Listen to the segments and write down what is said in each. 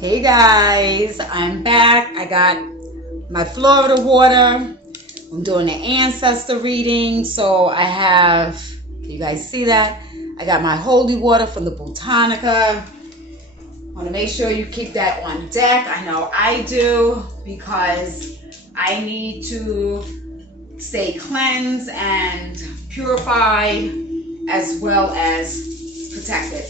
Hey guys, I'm back. I got my Florida water. I'm doing an ancestor reading. So I have, can you guys see that? I got my holy water from the Botanica. Want to make sure you keep that on deck. I know I do, because I need to stay cleansed and purified, as well as protected.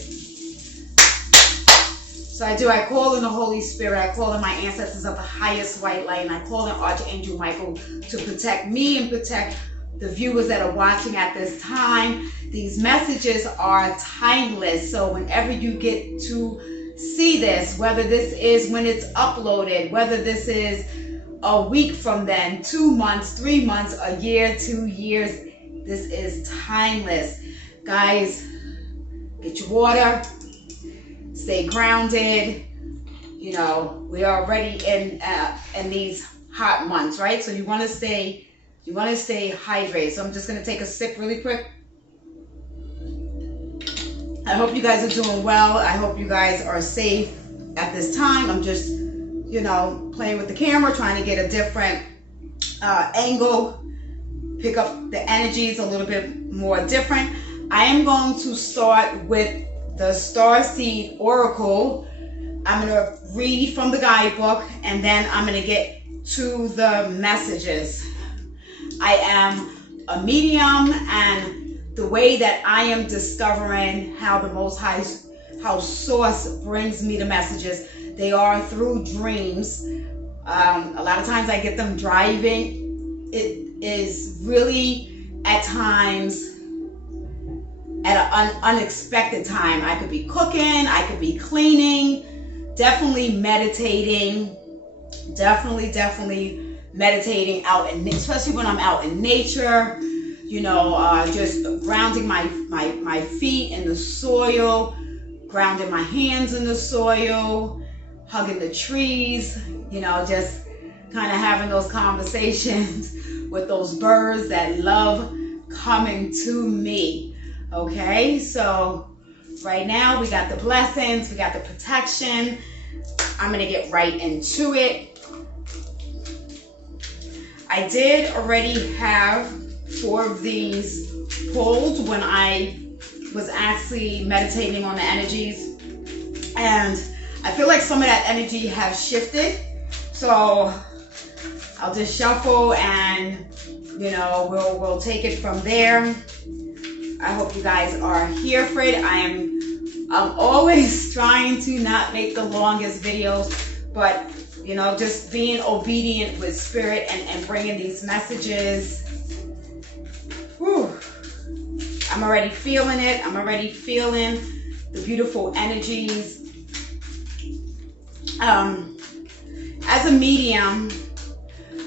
So I call in the Holy Spirit, I call in my ancestors of the highest white light, and I call in Archangel Michael to protect me and protect the viewers that are watching at this time. These messages are timeless, so whenever you get to see this, whether this is when it's uploaded, whether this is a week from then, 2 months, 3 months, a year, 2 years, this is timeless. Guys, get your water. Stay grounded. You know, we are already in these hot months, right? So you want to stay hydrated. So I'm just gonna take a sip really quick. I hope you guys are doing well. I hope you guys are safe at this time. I'm just, you know, playing with the camera, trying to get a different angle, pick up the energies a little bit more different. I am going to start with the Starseed Oracle. I'm going to read from the guidebook, and then I'm going to get to the messages. I am a medium, and the way that I am discovering how the Most High, how Source brings me the messages, they are through dreams. A lot of times I get them driving. It is really at times at an unexpected time. I could be cooking, I could be cleaning, definitely meditating, definitely meditating out, and especially when I'm out in nature, you know, just grounding my feet in the soil, grounding my hands in the soil, hugging the trees, you know, just kind of having those conversations with those birds that love coming to me. Okay, so right now we got the blessings, we got the protection. I'm gonna get right into it. I did already have 4 of these pulled when I was actually meditating on the energies, and I feel like some of that energy has shifted. So I'll just shuffle, and you know, we'll take it from there. I hope you guys are here for it. I'm always trying to not make the longest videos, but you know, just being obedient with spirit and bringing these messages. Whew. I'm already feeling it. I'm already feeling the beautiful energies. As a medium,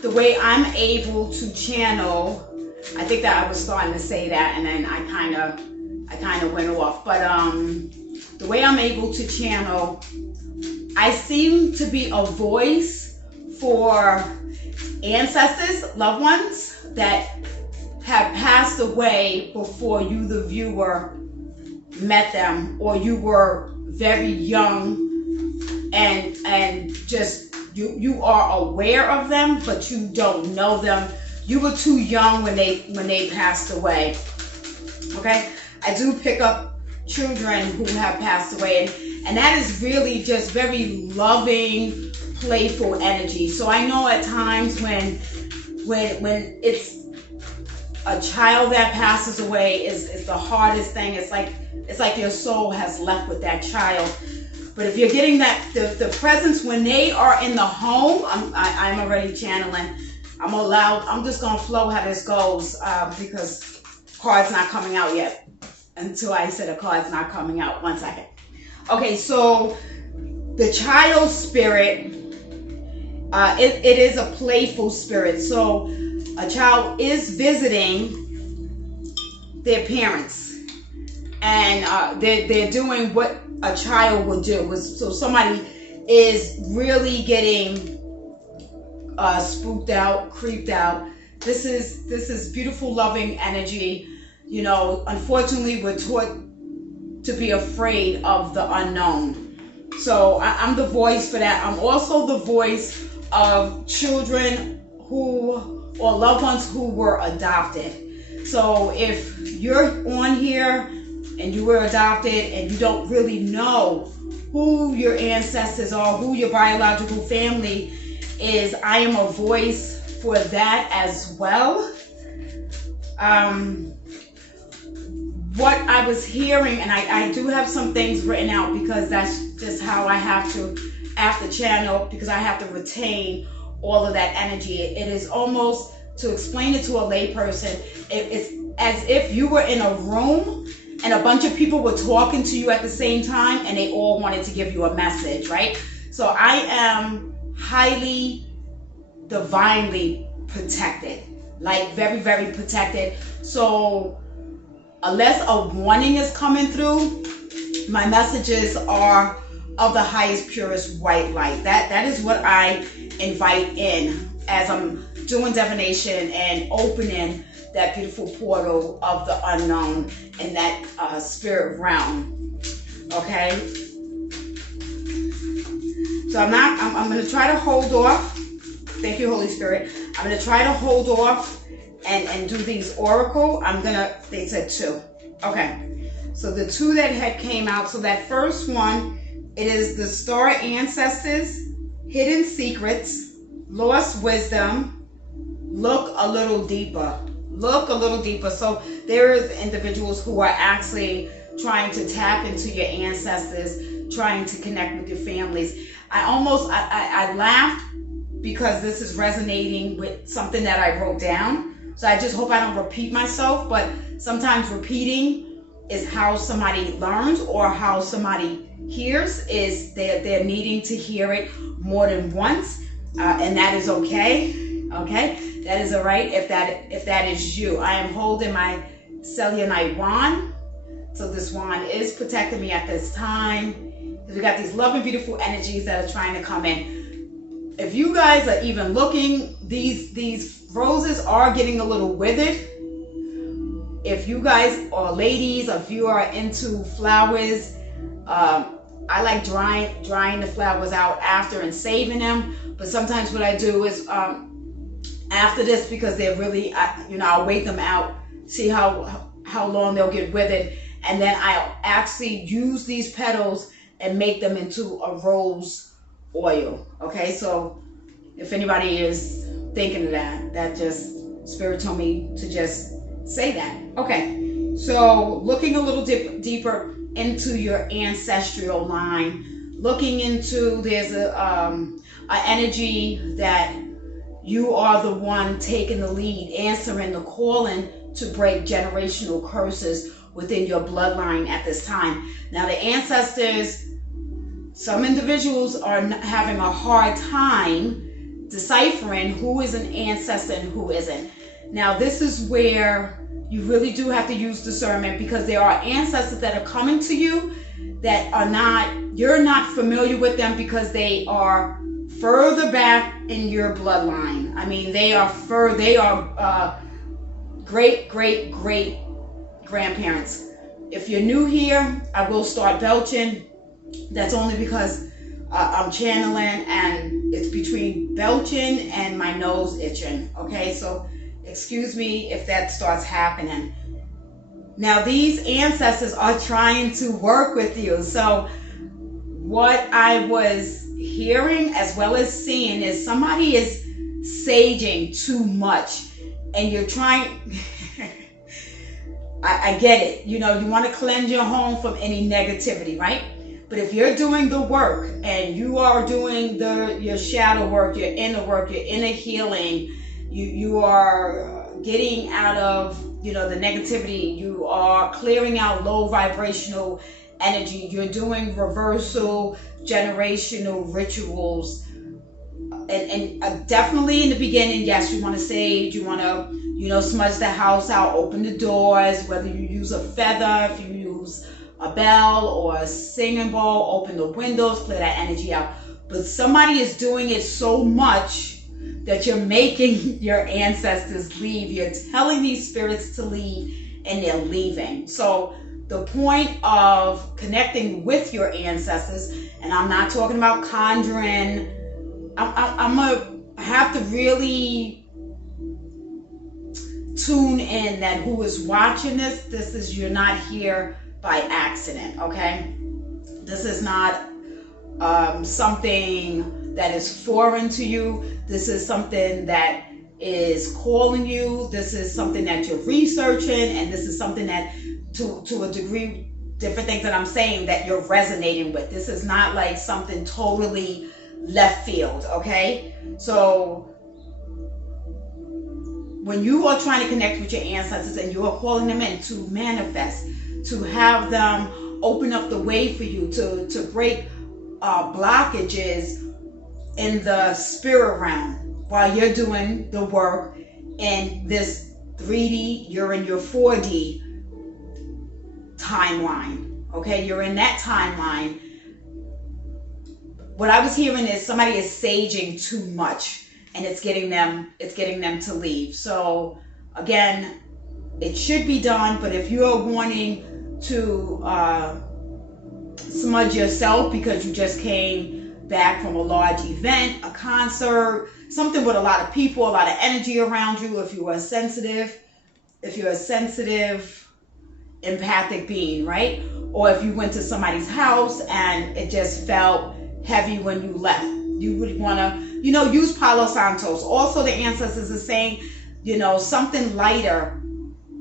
the way I'm able to channel, I think that I was starting to say that, and then I kind of went off. But the way I'm able to channel, I seem to be a voice for ancestors, loved ones that have passed away before you, the viewer, met them, or you were very young and just you are aware of them, but you don't know them. You were too young when they passed away. Okay, I do pick up children who have passed away, and that is really just very loving, playful energy. So I know at times when it's a child that passes away is the hardest thing. It's like your soul has left with that child. But if you're getting that the presence when they are in the home, I'm already channeling. I'm just gonna flow how this goes, because card's not coming out yet. Until I said a card's not coming out. 1 second. Okay, so the child spirit, it is a playful spirit. So a child is visiting their parents, and they're doing what a child would do. So somebody is really getting spooked out, creeped out. This is beautiful, loving energy. You know, unfortunately, we're taught to be afraid of the unknown. So I'm the voice for that. I'm also the voice of children who, or loved ones who were adopted. So if you're on here and you were adopted and you don't really know who your ancestors are, who your biological family is, I am a voice for that as well. What I was hearing, and I do have some things written out because that's just how I have to channel, because I have to retain all of that energy. It is almost, to explain it to a layperson, it's as if you were in a room and a bunch of people were talking to you at the same time and they all wanted to give you a message, right? So I am highly, divinely protected, like very, very protected. So unless a warning is coming through, my messages are of the highest, purest white light. That is what I invite in as I'm doing divination and opening that beautiful portal of the unknown in that spirit realm. Okay? So I'm going to try to hold off. Thank you, Holy Spirit. I'm going to try to hold off and do these oracle. They said 2. Okay. So the 2 that had came out. So that first one, it is the Star Ancestors, Hidden Secrets, Lost Wisdom, Look a Little Deeper. Look a little deeper. So there is individuals who are actually trying to tap into your ancestors, trying to connect with your families. I laughed because this is resonating with something that I wrote down. So I just hope I don't repeat myself, but sometimes repeating is how somebody learns or how somebody hears, is they're needing to hear it more than once, and that is okay. Okay, that is all right if that is you. I am holding my selenite wand, so this wand is protecting me at this time. We got these loving, beautiful energies that are trying to come in. If you guys are even looking, these roses are getting a little withered. If you guys are ladies, if you are into flowers, I like drying the flowers out after and saving them. But sometimes what I do is after this, because they're really, I'll wait them out, see how long they'll get withered, and then I'll actually use these petals and make them into a rose oil. Okay, so if anybody is thinking of that just Spirit told me to just say that. Okay, so looking a little deeper into your ancestral line, looking into, there's a energy that you are the one taking the lead, answering the calling to break generational curses within your bloodline at this time. Now the ancestors, some individuals are having a hard time deciphering who is an ancestor and who isn't. Now this is where you really do have to use discernment, because there are ancestors that are coming to you that you're not familiar with them, because they are further back in your bloodline. I mean, they are great grandparents. If you're new here, I will start belching. That's only because I'm channeling, and it's between belching and my nose itching. Okay, so excuse me if that starts happening. Now these ancestors are trying to work with you. So what I was hearing as well as seeing is somebody is saging too much, and you're trying I get it, you want to cleanse your home from any negativity, right? But if you're doing the work and you are doing your shadow work, your inner healing, you are getting out of the negativity, you are clearing out low vibrational energy, you're doing reversal generational rituals, and definitely in the beginning, yes, you want to sage, you want to smudge the house out, open the doors, whether you use a feather, if you use a bell or a singing bowl, open the windows, clear that energy out. But somebody is doing it so much that you're making your ancestors leave. You're telling these spirits to leave, and they're leaving. So the point of connecting with your ancestors, and I'm not talking about conjuring. I'm gonna have to really tune in that who is watching this. This is, you're not here by accident, okay? This is not something that is foreign to you. This is something that is calling you. This is something that you're researching, and this is something that, to a degree, different things that I'm saying that you're resonating with. This is not like something totally left field, okay? So when you are trying to connect with your ancestors and you are calling them in to manifest, to have them open up the way for you, to break blockages in the spirit realm while you're doing the work in this 3D, you're in your 4D timeline, okay? You're in that timeline. What I was hearing is somebody is saging too much, and it's getting them to leave. So again, it should be done, but if you're wanting to smudge yourself because you just came back from a large event, a concert, something with a lot of people, a lot of energy around you, if you're a sensitive, empathic being, right? Or if you went to somebody's house and it just felt heavy when you left, you would want to, use Palo Santos. Also, the ancestors are saying, something lighter,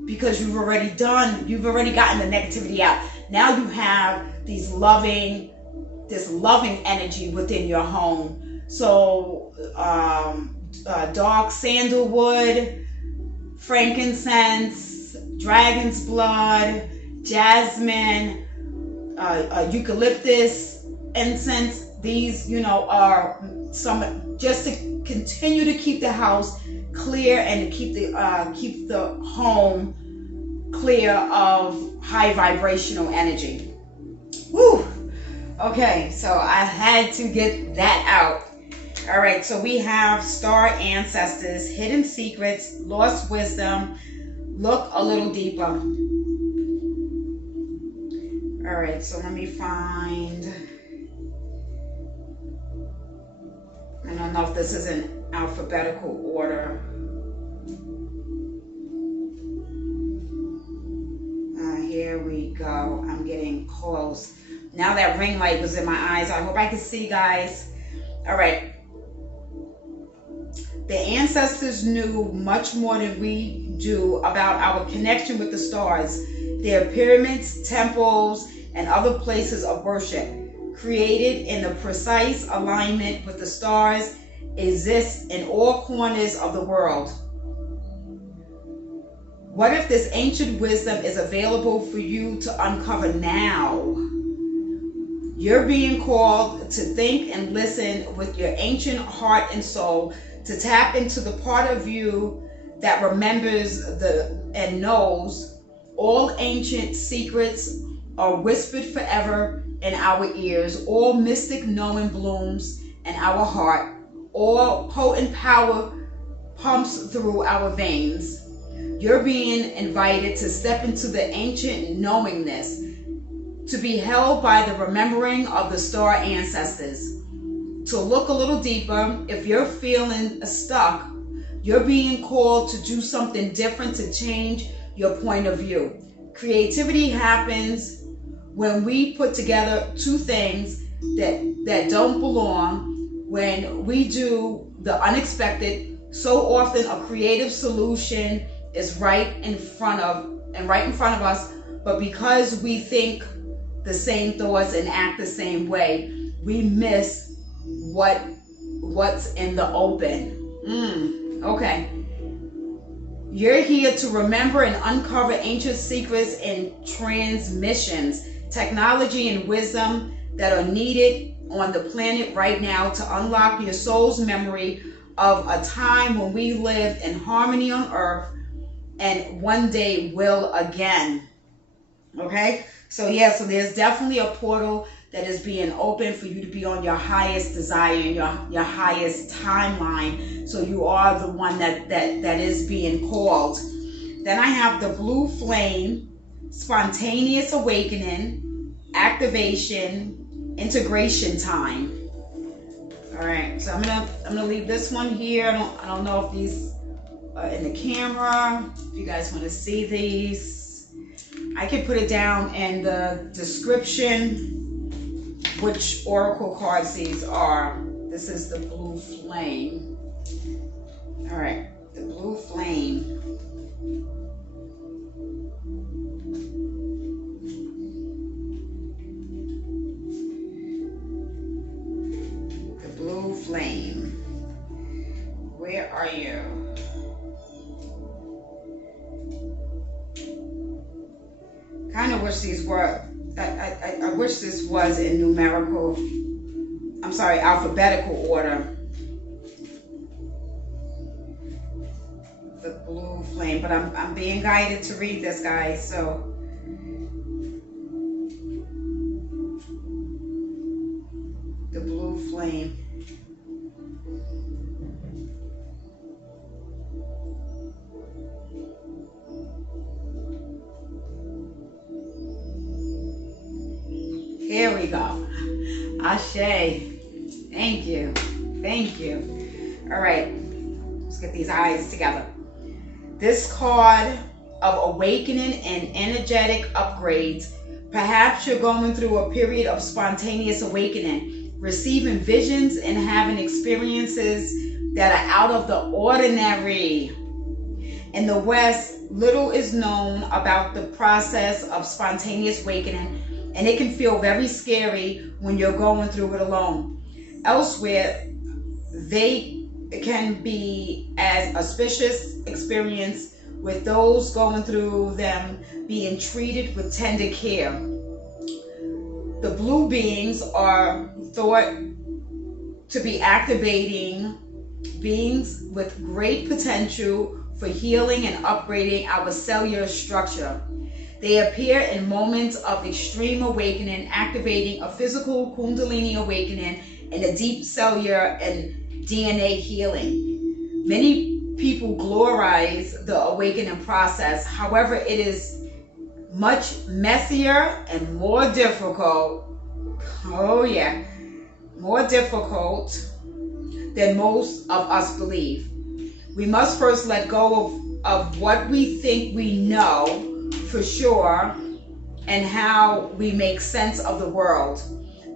because you've already gotten the negativity out. Now you have this loving energy within your home. So dark sandalwood, frankincense, dragon's blood, jasmine, eucalyptus incense. These, are some, just to continue to keep the house clear and to keep the home clear of high vibrational energy. Woo! Okay, so I had to get that out. All right, so we have star ancestors, hidden secrets, lost wisdom. Look a little deeper. All right, so let me find. I don't know if this is in alphabetical order. Here we go. I'm getting close. Now that ring light was in my eyes. I hope I can see, guys. All right. The ancestors knew much more than we do about our connection with the stars. Their pyramids, temples, and other places of worship, created in the precise alignment with the stars, exist in all corners of the world. What if this ancient wisdom is available for you to uncover now? You're being called to think and listen with your ancient heart and soul, to tap into the part of you that remembers and knows all ancient secrets are whispered forever in our ears. All mystic knowing blooms in our heart. All potent power pumps through our veins. You're being invited to step into the ancient knowingness, to be held by the remembering of the star ancestors. To look a little deeper, if you're feeling stuck, you're being called to do something different, to change your point of view. Creativity happens when we put together two things that don't belong, when we do the unexpected. So often a creative solution is right in front of us, but because we think the same thoughts and act the same way, we miss what's in the open. Okay. You're here to remember and uncover ancient secrets and transmissions, technology and wisdom that are needed on the planet right now to unlock your soul's memory of a time when we lived in harmony on earth and one day will again. Okay? So so there's definitely a portal that is being opened for you to be on your highest desire, your highest timeline. So you are the one that is being called. Then I have the blue flame, spontaneous awakening, activation, integration time. All right, so I'm gonna leave this one here. I don't know if these are in the camera. If you guys want to see these, I can put it down in the description which oracle cards these are. This is the blue flame. All right, the blue flame. Flame, where are you? Kind of wish these were, I wish this was in numerical, I'm sorry, alphabetical order. The blue flame, but I'm being guided to read this, guys, so. The blue flame. Here we go. Ashe. Thank you. Thank you. All right. Let's get these eyes together. This card of awakening and energetic upgrades. Perhaps you're going through a period of spontaneous awakening, receiving visions and having experiences that are out of the ordinary. In the West, little is known about the process of spontaneous awakening, and it can feel very scary when you're going through it alone. Elsewhere, they can be as auspicious experience, with those going through them being treated with tender care. The blue beings are thought to be activating beings with great potential for healing and upgrading our cellular structure. They appear in moments of extreme awakening, activating a physical Kundalini awakening and a deep cellular and DNA healing. Many people glorize the awakening process. However, it is much messier and more difficult. Oh yeah, more difficult than most of us believe. We must first let go of what we think we know for sure and how we make sense of the world.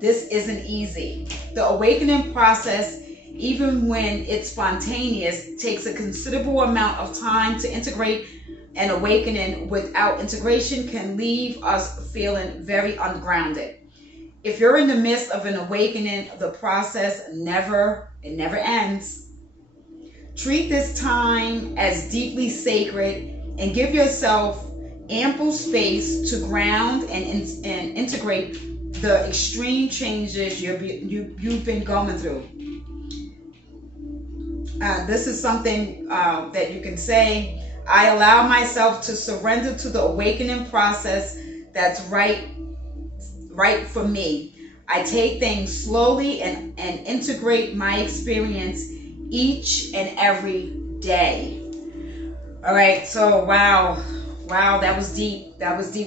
This isn't easy. The awakening process, even when it's spontaneous, takes a considerable amount of time to integrate. And awakening without integration can leave us feeling very ungrounded. If you're in the midst of an awakening, the process never ends. Treat this time as deeply sacred and give yourself ample space to ground and integrate the extreme changes you've been going through. This is something that you can say, I allow myself to surrender to the awakening process that's right for me. I take things slowly and integrate my experience each and every day. All right, so wow, that was deep.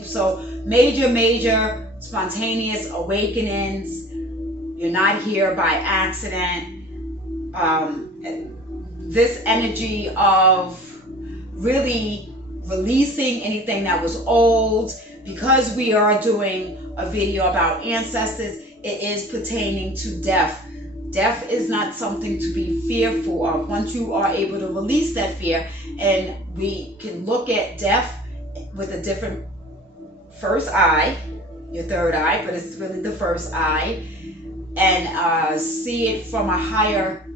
So major spontaneous awakenings. You're not here by accident. This energy of really releasing anything that was old, because we are doing a video about ancestors, it is pertaining to death. Death is not something to be fearful of. Once you are able to release that fear, and we can look at death with a different first eye, your third eye, but it's really the first eye, and see it from a higher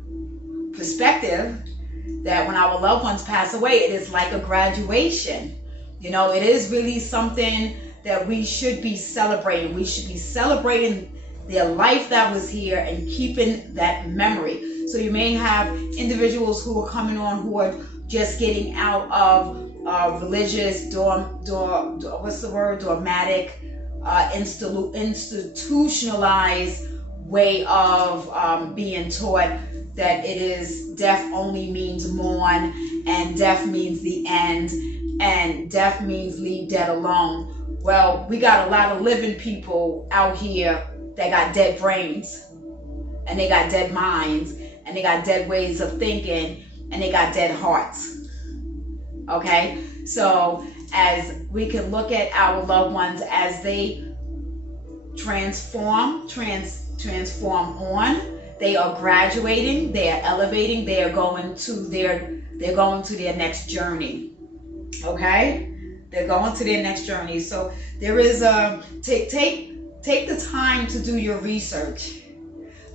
perspective, that when our loved ones pass away, it is like a graduation. You know, it is really something that we should be celebrating. We should be celebrating their life that was here and keeping that memory. So you may have individuals who are coming on who are just getting out of religious, dogmatic, institutionalized way of being taught that it is death only means mourn, and death means the end, and death means leave dead alone. Well, we got a lot of living people out here that got dead brains, and they got dead minds, and they got dead ways of thinking, and they got dead hearts. Okay? So as we can look at our loved ones as they transform on, they are graduating, they are elevating, they are going to their next journey. Okay? They're going to their next journey. So there is take the time to do your research.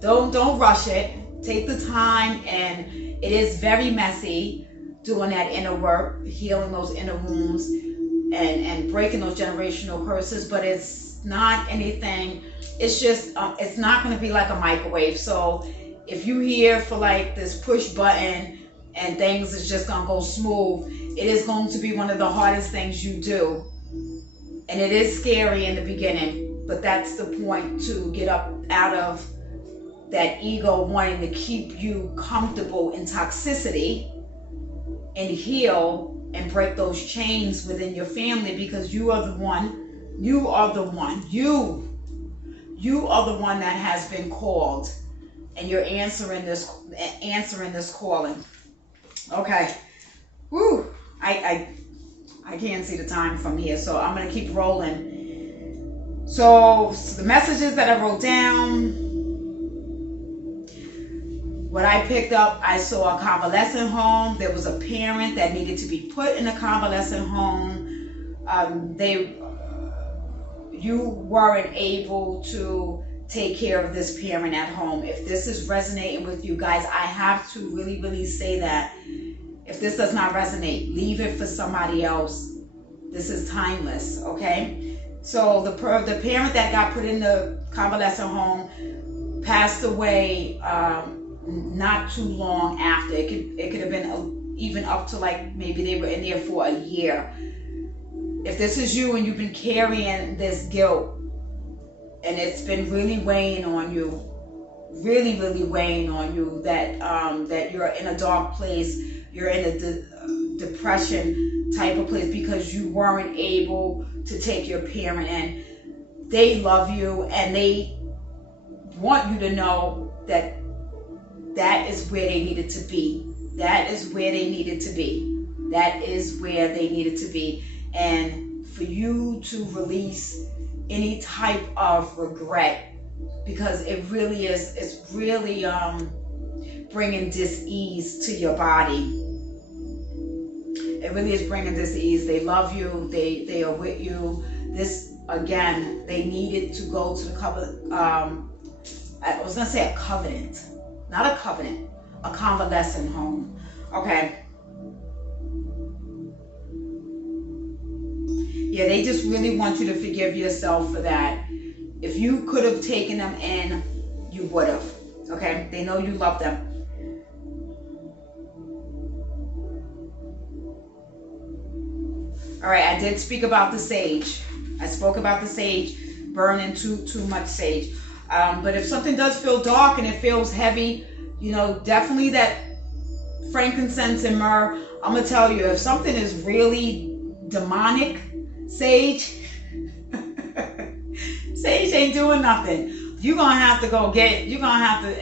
Don't rush it. Take the time, and it is very messy doing that inner work, healing those inner wounds, and breaking those generational curses. But it's not anything. It's just it's not going to be like a microwave. So if you here for like this push button and things is just going to go smooth, it is going to be one of the hardest things you do. And it is scary in the beginning, but that's the point, to get up out of that ego wanting to keep you comfortable in toxicity and heal and break those chains within your family, because you are the one that has been called, and you're answering this calling. Okay. Woo. I can't see the time from here, so I'm going to keep rolling. So the messages that I wrote down, what I picked up, I saw a convalescent home. There was a parent that needed to be put in a convalescent home. You weren't able to take care of this parent at home. If this is resonating with you guys, I have to really, really say that. If this does not resonate, leave it for somebody else. This is timeless, okay? So the parent that got put in the convalescent home passed away not too long after. It could have been even up to like maybe they were in there for a year. If this is you and you've been carrying this guilt and it's been really weighing on you, that you're in a dark place, you're in a depression type of place because you weren't able to take your parent in. They love you and they want you to know that that is where they needed to be. That is where they needed to be. That is where they needed to be. And for you to release any type of regret, because it really is, it's really bringing dis-ease to your body. It really is bringing dis-ease. They love you. They are with you. This, again, they needed to go to the covenant. I was going to say a covenant. Not a covenant. A convalescent home. Okay. Yeah, they just really want you to forgive yourself for that. If you could have taken them in, you would have. Okay? They know you love them. All right, I did speak about the sage. I spoke about the sage, burning too much sage. But if something does feel dark and it feels heavy, definitely that frankincense and myrrh. I'm going to tell you, if something is really demonic, sage ain't doing nothing. You're going to have to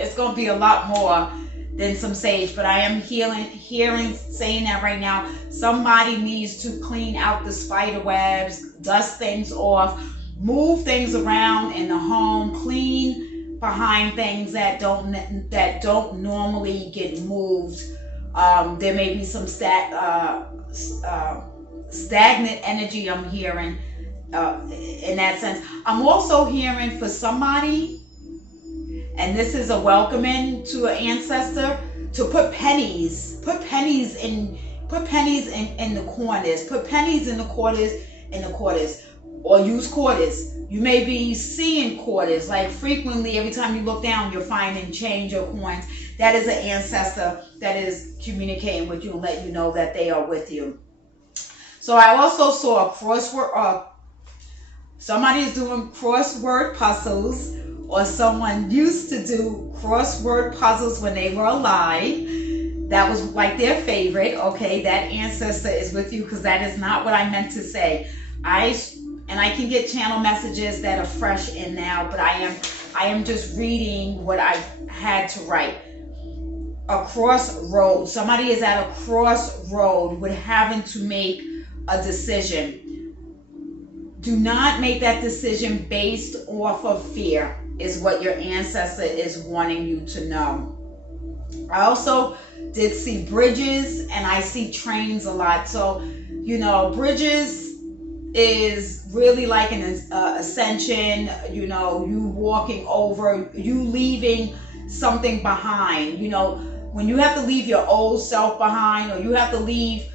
it's going to be a lot more than some sage. But I am saying that right now, somebody needs to clean out the spider webs, dust things off, move things around in the home, clean behind things that don't normally get moved. There may be some stagnant energy I'm hearing in that sense. I'm also hearing for somebody, and this is a welcoming to an ancestor, to put pennies in the corners, or use quarters. You may be seeing quarters, like frequently every time you look down, you're finding change or coins. That is an ancestor that is communicating with you and letting you know that they are with you. So I also saw a crossword, somebody is doing crossword puzzles, or someone used to do crossword puzzles when they were alive. That was like their favorite. Okay, that ancestor is with you, because that is not what I meant to say. I and I can get channel messages that are fresh in now, but I am just reading what I had to write. A crossroad. Somebody is at a crossroad with having to make a decision. Do not make that decision based off of fear, is what your ancestor is wanting you to know. I also did see bridges, and I see trains a lot. So, bridges is really like an ascension, you walking over, you leaving something behind. When you have to leave your old self behind, or you have to leave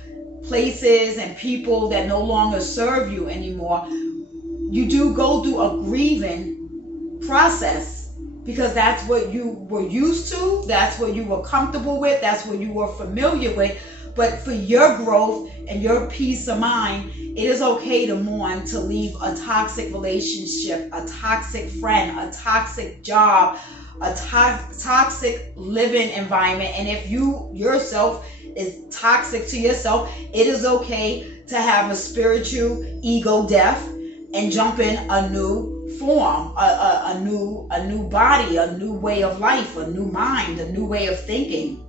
places and people that no longer serve you anymore, you do go through a grieving process, because that's what you were used to, that's what you were comfortable with, that's what you were familiar with. But for your growth and your peace of mind, it is okay to mourn, to leave a toxic relationship, a toxic friend, a toxic job, a toxic living environment. And if you yourself is toxic to yourself, it is okay to have a spiritual ego death and jump in a new form, a new body, a new way of life, a new mind, a new way of thinking.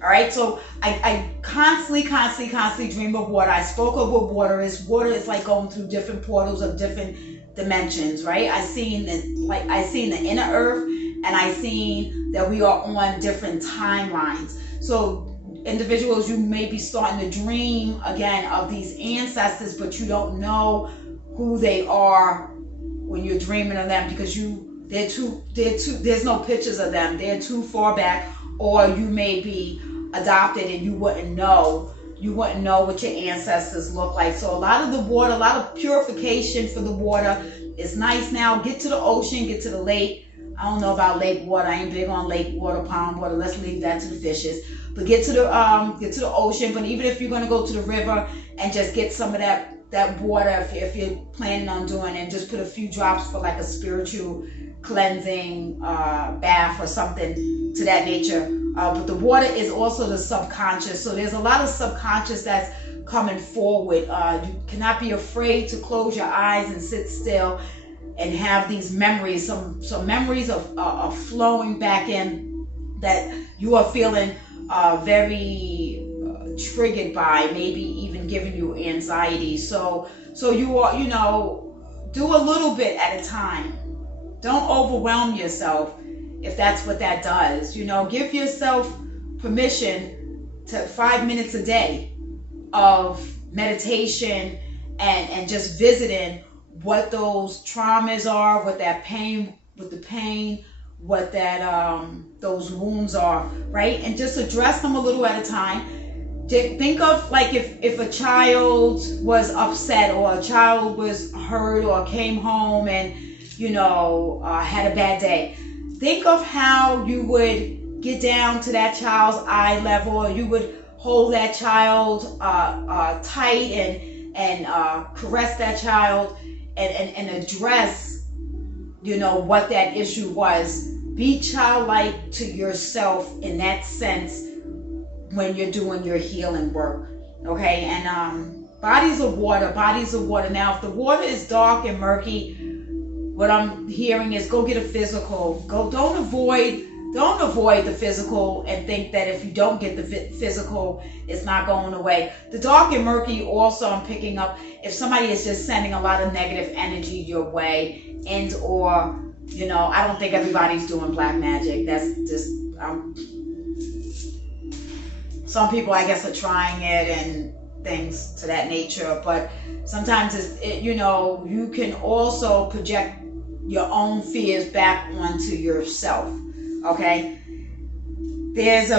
All right, so I constantly dream of water. I spoke of what water is. Water is like going through different portals of different dimensions, right? I seen the inner earth, and I seen that we are on different timelines. So individuals, you may be starting to dream again of these ancestors, but you don't know who they are when you're dreaming of them, because there's no pictures of them. They're too far back, or you may be adopted and you wouldn't know what your ancestors look like. So a lot of the water, a lot of purification for the water is nice now. Get to the ocean, get to the lake. I don't know about lake water. I ain't big on lake water, pond water. Let's leave that to the fishes. But get to the ocean. But even if you're gonna go to the river and just get some of that water, if you're planning on doing it, and just put a few drops for like a spiritual cleansing bath or something to that nature. But the water is also the subconscious. So there's a lot of subconscious that's coming forward. You cannot be afraid to close your eyes and sit still and have these memories. Some memories of flowing back in that you are feeling very triggered by, maybe even giving you anxiety. So you are, do a little bit at a time. Don't overwhelm yourself if that's what that does. Give yourself permission to 5 minutes a day of meditation and just visiting what those traumas are, what that pain, what that those wounds are, right? And just address them a little at a time. Think of like if a child was upset, or a child was hurt, or came home and had a bad day. Think of how you would get down to that child's eye level, or you would hold that child tight and caress that child and address, what that issue was. Be childlike to yourself in that sense when you're doing your healing work, okay? And bodies of water. Now, if the water is dark and murky, what I'm hearing is go get a physical. Don't avoid the physical and think that if you don't get the physical, it's not going away. The dark and murky also, I'm picking up if somebody is just sending a lot of negative energy your way, and or I don't think everybody's doing black magic. That's just some people, I guess, are trying it and things to that nature. But sometimes you can also project your own fears back onto yourself. Okay, this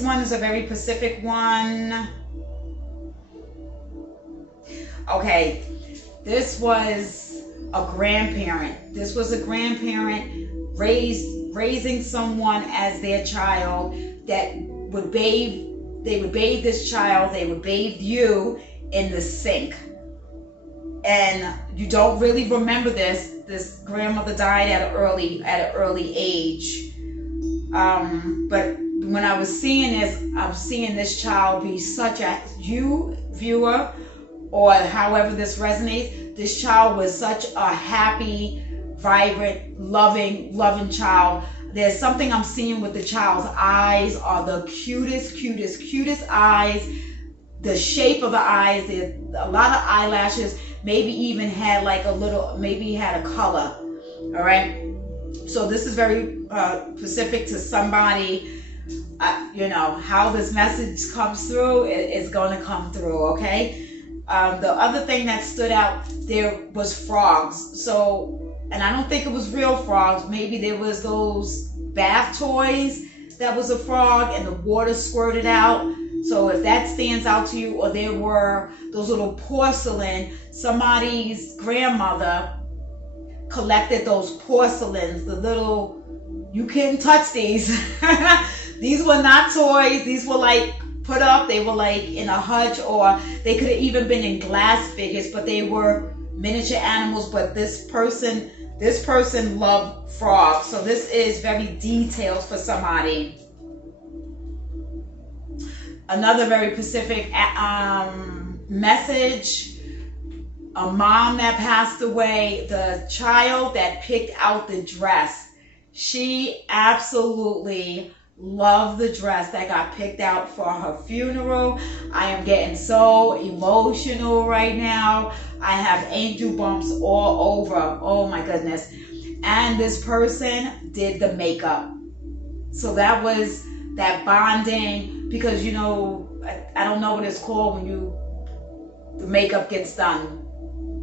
one is a very Pacific one. Okay, this was a grandparent. Raising someone as their child that would bathe. They would bathe this child. They would bathe you in the sink. And you don't really remember this. This grandmother died at an early age. But when I was seeing this, I'm seeing this child be such a, you viewer or however this resonates, this child was such a happy, vibrant, loving child. There's something I'm seeing with the child's eyes are the cutest eyes. The shape of the eyes, there's a lot of eyelashes, maybe even had like a little, maybe had a color. All right. So this is very specific to somebody. You know, how this message comes through is going to come through. Okay. The other thing that stood out there was frogs. So, and I don't think it was real frogs. Maybe there was those bath toys that was a frog and the water squirted out. So if that stands out to you, or there were those little porcelain, somebody's grandmother collected those porcelains, the little, you couldn't touch these. These were not toys. These were like put up. They were like in a hutch, or they could have even been in glass figures, but they were miniature animals. But this person loved frogs. So this is very detailed for somebody. Another very specific message. A mom that passed away, the child that picked out the dress. She absolutely loved the dress that got picked out for her funeral. I am getting so emotional right now. I have angel bumps all over. Oh my goodness. And this person did the makeup. So that was that bonding, because you know, I don't know what it's called when the makeup gets done.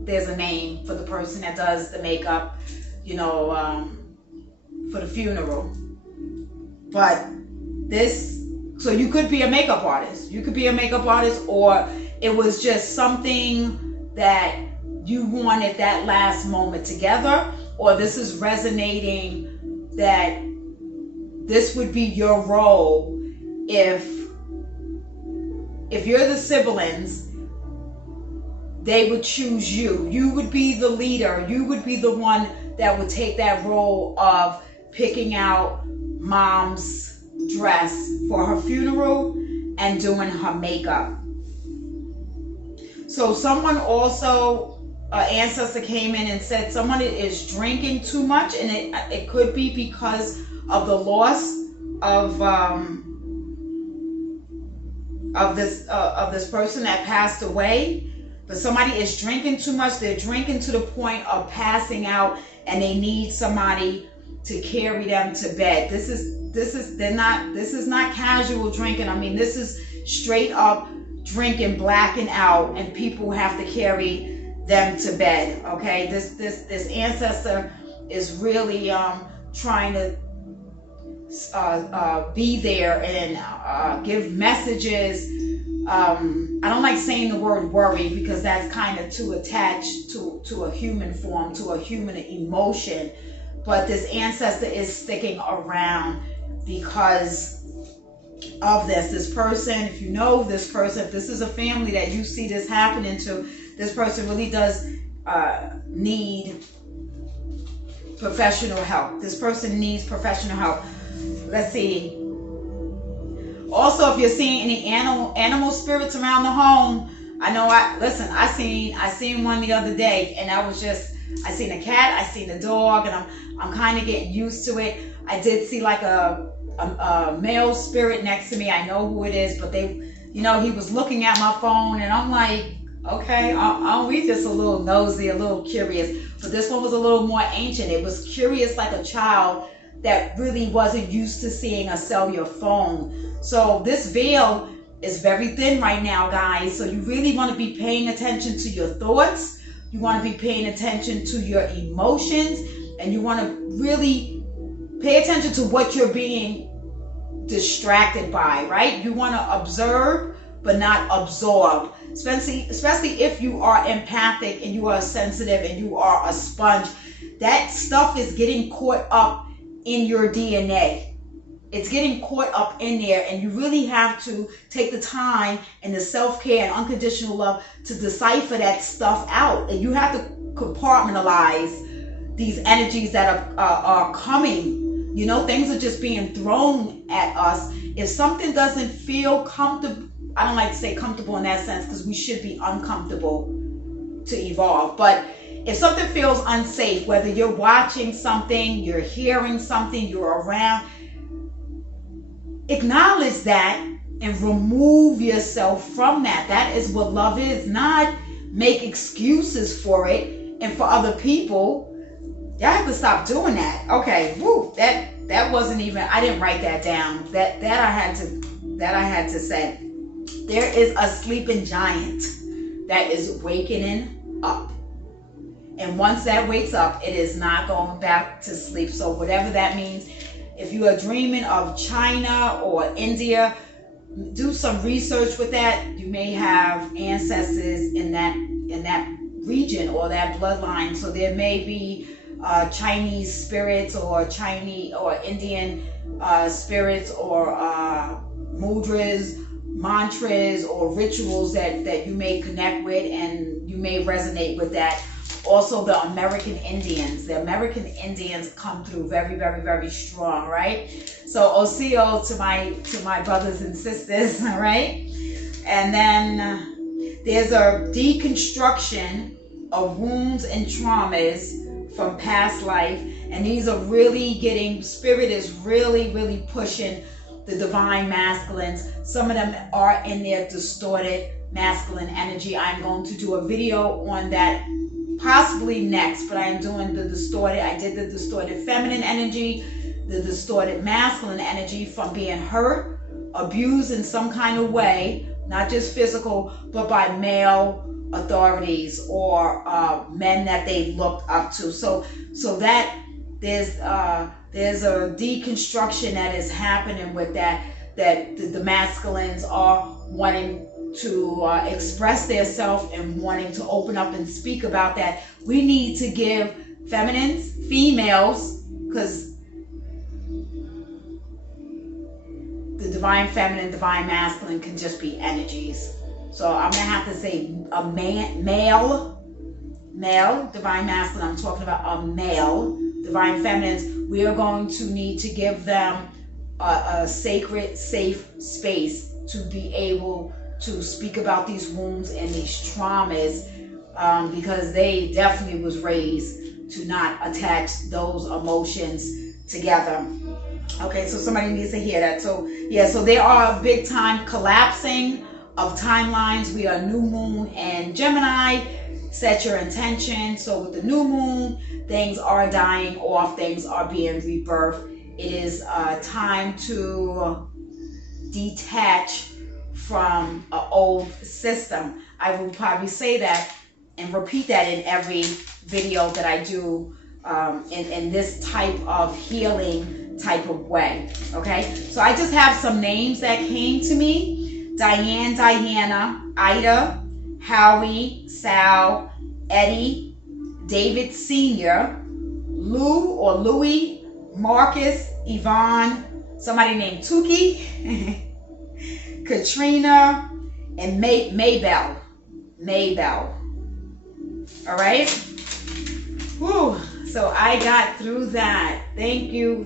There's a name for the person that does the makeup, you know, for the funeral. But so you could be a makeup artist. You could be a makeup artist, or it was just something that you wanted that last moment together, or this is resonating that this would be your role if you're the siblings. They would choose you. You would be the leader. You would be the one that would take that role of picking out mom's dress for her funeral and doing her makeup. So someone also, an ancestor came in and said someone is drinking too much, and it could be because of the loss of this person that passed away. But somebody is drinking too much. They're drinking to the point of passing out, and they need somebody to carry them to bed. This is not casual drinking. I mean, this is straight up drinking, blacking out, and people have to carry them to bed. Okay, this ancestor is really trying to be there and give messages. I don't like saying the word worry, because that's kind of too attached to a human form, to a human emotion. But this ancestor is sticking around because of this person. If you know this person, if this is a family that you see this happening to, this person really does need professional help. This person needs professional help. Let's see. Also, if you're seeing any animal spirits around the home, I know. I seen one the other day, and I seen a cat, I seen a dog, and I'm kind of getting used to it. I did see like a male spirit next to me. I know who it is, but he was looking at my phone, and I'm like, okay, aren't we just a little nosy, a little curious? But this one was a little more ancient. It was curious like a child that really wasn't used to seeing a cellular phone. So this veil is very thin right now, guys. So you really want to be paying attention to your thoughts. You want to be paying attention to your emotions, and you want to really pay attention to what you're being distracted by, right? You want to observe, but not absorb. Especially if you are empathic and you are sensitive and you are a sponge. That stuff is getting caught up in your DNA. It's getting caught up in there, and you really have to take the time and the self-care and unconditional love to decipher that stuff out. And you have to compartmentalize these energies that are coming You know, things are just being thrown at us. If something doesn't feel comfortable, I don't like to say comfortable in that sense because we should be uncomfortable to evolve. But if something feels unsafe, whether you're watching something, you're hearing something, you're around, acknowledge that and remove yourself from that. That is what love is. Not make excuses for it and for other people. Y'all have to stop doing that. Okay, woo, that wasn't even, I didn't write that down. That I had to say. There is a sleeping giant that is wakening up. And once that wakes up, it is not going back to sleep. So whatever that means, if you are dreaming of China or India, do some research with that. You may have ancestors in that region or that bloodline. So there may be Chinese spirits or Chinese or Indian spirits or mudras, mantras or rituals that you may connect with, and you may resonate with that. Also the American Indians. The American Indians come through very, very, very strong, right? So Oseo to my brothers and sisters, right? And then there's a deconstruction of wounds and traumas from past life. And these are really getting, spirit is really, really pushing the divine masculines. Some of them are in their distorted masculine energy. I'm going to do a video on that possibly next, but I am doing the distorted. I did the distorted feminine energy, the distorted masculine energy from being hurt, abused in some kind of way, not just physical, but by male authorities or men that they looked up to. So that there's a deconstruction that is happening with that the masculines are wanting to express their self and wanting to open up and speak about that. We need to give feminines, females, because the divine feminine, divine masculine can just be energies. So I'm gonna have to say a male, divine masculine. I'm talking about a male, divine feminines. We are going to need to give them a sacred, safe space to be able to speak about these wounds and these traumas, because they definitely was raised to not attach those emotions together. Okay, so somebody needs to hear that. So yeah, so there are big time collapsing of timelines. We are new moon and Gemini. Set your intention. So with the new moon, things are dying off, things are being rebirthed. It is time to detach from an old system. I will probably say that and repeat that in every video that I do in this type of healing type of way. Okay, so I just have some names that came to me: Diane, Diana, Ida, Howie, Sal, Eddie, David Sr., Lou or Louie, Marcus, Yvonne, somebody named Tuki, Katrina, and Maybell. All right. Whew. So I got through that. Thank you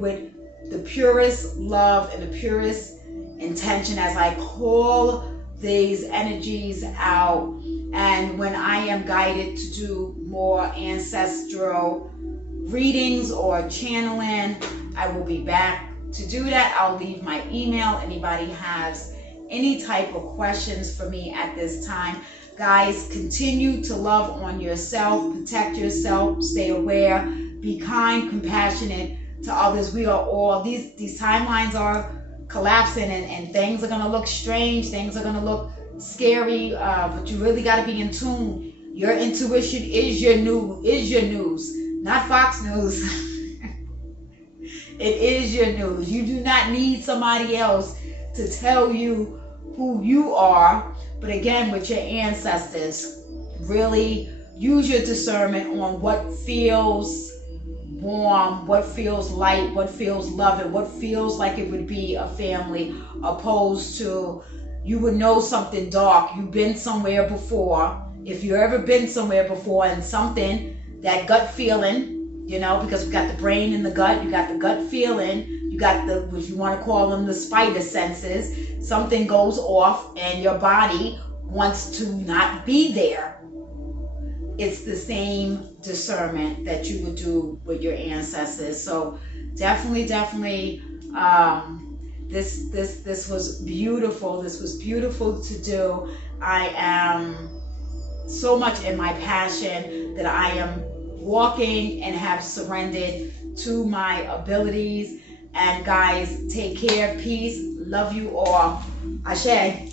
with the purest love and the purest intention as I call these energies out. And when I am guided to do more ancestral readings or channeling, I will be back to do that. I'll leave my email. Anybody has any type of questions for me at this time. Guys, continue to love on yourself, protect yourself, stay aware, be kind, compassionate to others. We are all, these timelines are collapsing and things are going to look strange, things are going to look scary, but you really got to be in tune. Your intuition is your news, not Fox News. It is your news. You do not need somebody else to tell you who you are. But again, with your ancestors, really use your discernment on what feels warm, what feels light, what feels loving, what feels like it would be a family, opposed to you would know something dark. You've been somewhere before. If you've ever been somewhere before and something, that gut feeling you know, because we got the brain and the gut. You got the gut feeling. You got the, what you want to call them, the spider senses. Something goes off and your body wants to not be there. It's the same discernment that you would do with your ancestors. So definitely, this was beautiful. This was beautiful to do. I am so much in my passion that I am walking and have surrendered to my abilities. And guys, take care, peace, love you all. Ashe.